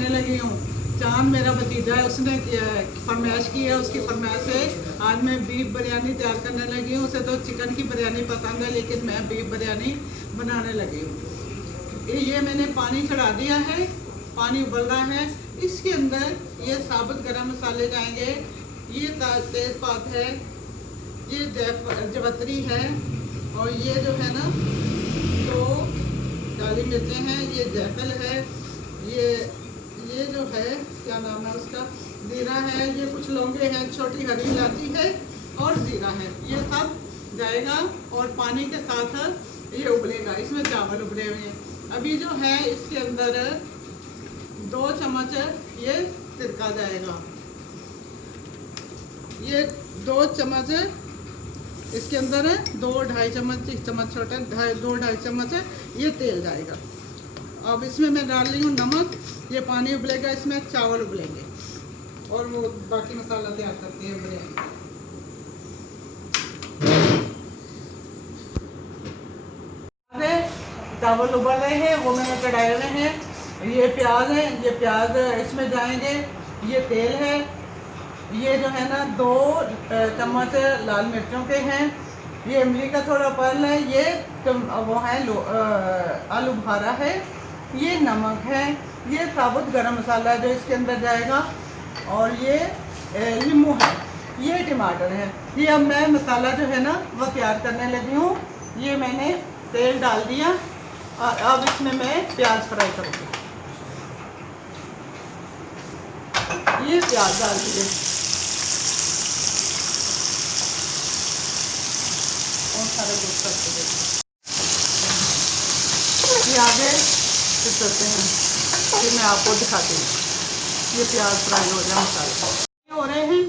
करने लगी हूँ। चांद मेरा भतीजा है, उसने फरमाइश की है, उसकी फरमाइश से आज मैं बीफ बिरयानी तैयार करने लगी हूँ। उसे तो चिकन की बिरयानी पसंद है, लेकिन मैं बीफ बिरयानी बनाने लगी हूँ। ये मैंने पानी चढ़ा दिया है, पानी उबल रहा है। इसके अंदर ये साबुत गरम मसाले जाएंगे, ये तेज़पात है, ये जवतरी है, और ये जो है ना तो काली मिर्चें हैं, ये जायफल है, ये जो है क्या नाम है उसका, जीरा है, ये कुछ लौंगे हैं, छोटी हरी इलायची है और जीरा है। ये सब जाएगा और पानी के साथ ये उबलेगा। इसमें चावल उबले हुए हैं। अभी जो है इसके अंदर 2 चम्मच ये सिरका जाएगा, ये 2 चम्मच इसके अंदर है, 2-2.5 चम्मच, 1 चम्मच छोटा, 2-2.5 चम्मच है ये तेल जाएगा। अब इसमें मैं डाल रही हूँ नमक। ये पानी उबलेगा, इसमें चावल उबलेंगे और वो बाकी मसाला तैयार करते हैं बिरयानी। चावल उबल रहे हैं, वो मैंने कढ़ाई में है। ये प्याज है, ये प्याज इसमें जाएंगे, ये तेल है, ये जो है ना 2 चम्मच लाल मिर्चों के हैं, ये इमली का थोड़ा पल है, ये वो है आलू बुखारा है, ये नमक है, ये साबुत गरम मसाला है जो इसके अंदर जाएगा, और ये नींबू है, ये टमाटर है। ये अब मैं मसाला जो है ना वो तैयार करने लगी हूँ। ये मैंने तेल डाल दिया और अब इसमें मैं प्याज फ्राई करूँगी। ये प्याज डाल दिए और सारे कुछ करते हैं। ये आगे फिर चलते हैं, फिर मैं आपको दिखाती हूँ। ये प्याज फ्राई हो जाए, मसाले हो रहे हैं।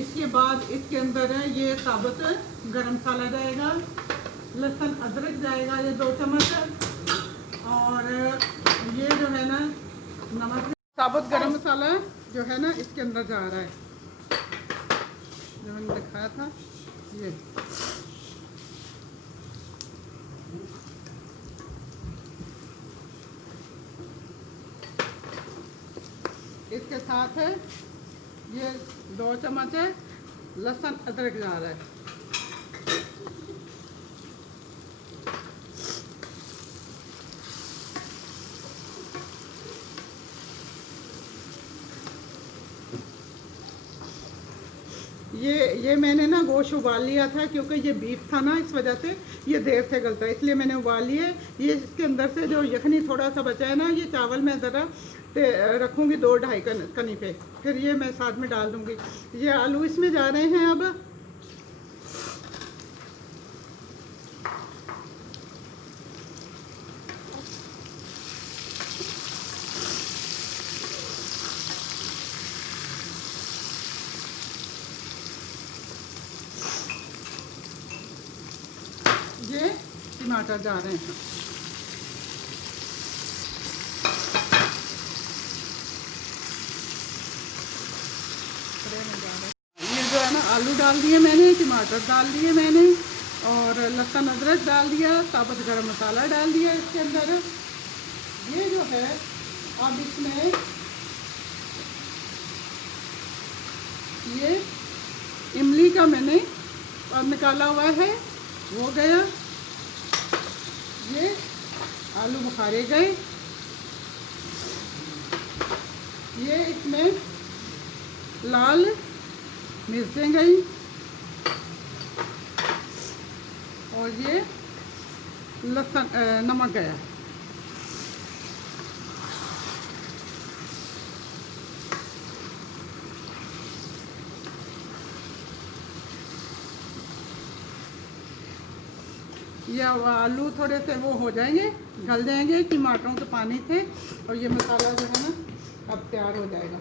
इसके बाद इसके अंदर है ये साबुत गरम मसाला जाएगा, लहसुन अदरक जाएगा, ये 2 चम्मच, और ये जो है ना नमक। साबुत गरम मसाला जो है ना इसके अंदर जा रहा है, जो मैंने दिखाया था। ये इसके साथ है ये 2 चम्मच है लहसुन अदरक जा रहा है। ये मैंने ना गोश्त उबाल लिया था, क्योंकि ये बीफ था ना, इस वजह से ये देर से गलता है, इसलिए मैंने उबाल लिए। ये इसके अंदर से जो यखनी थोड़ा सा बचा है ना, ये चावल मैं ज़रा रखूँगी 2-2.5 कनी पे, फिर ये मैं साथ में डाल दूँगी। ये आलू इसमें जा रहे हैं अब। ये टमाटर जा रहे हैं। ये जो है ना आलू डाल दिए मैंने, टमाटर डाल दिए मैंने, और लहसुन अदरक डाल दिया, साबुत गरम मसाला डाल दिया इसके अंदर। ये जो है अब इसमें ये इमली का मैंने निकाला हुआ है, वो गया। ये आलू बुखारे गए। ये इसमें लाल मिर्चें गई, और ये लहसुन नमक गया। ये आलू थोड़े से वो हो जाएंगे, गल जाएंगे, टमाटरों के पानी से, और ये मसाला जो है ना अब तैयार हो जाएगा।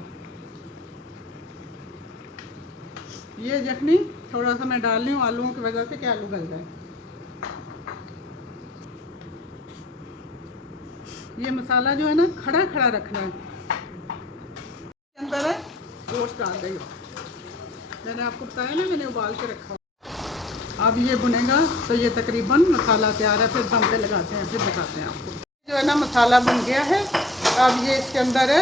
ये यखनी थोड़ा सा मैं डाल रही हूँ आलूओं की वजह से कि आलू गल जाए। ये मसाला जो है ना खड़ा खड़ा रखना है। अंदर है गोश्त डाल देंगे, मैंने आपको बताया ना, मैंने उबाल के रखा। अब ये भुनेगा तो ये तकरीबन मसाला तैयार है, फिर दम पे लगाते हैं, फिर बताते हैं आपको। जो है ना मसाला बन गया है। अब ये इसके अंदर है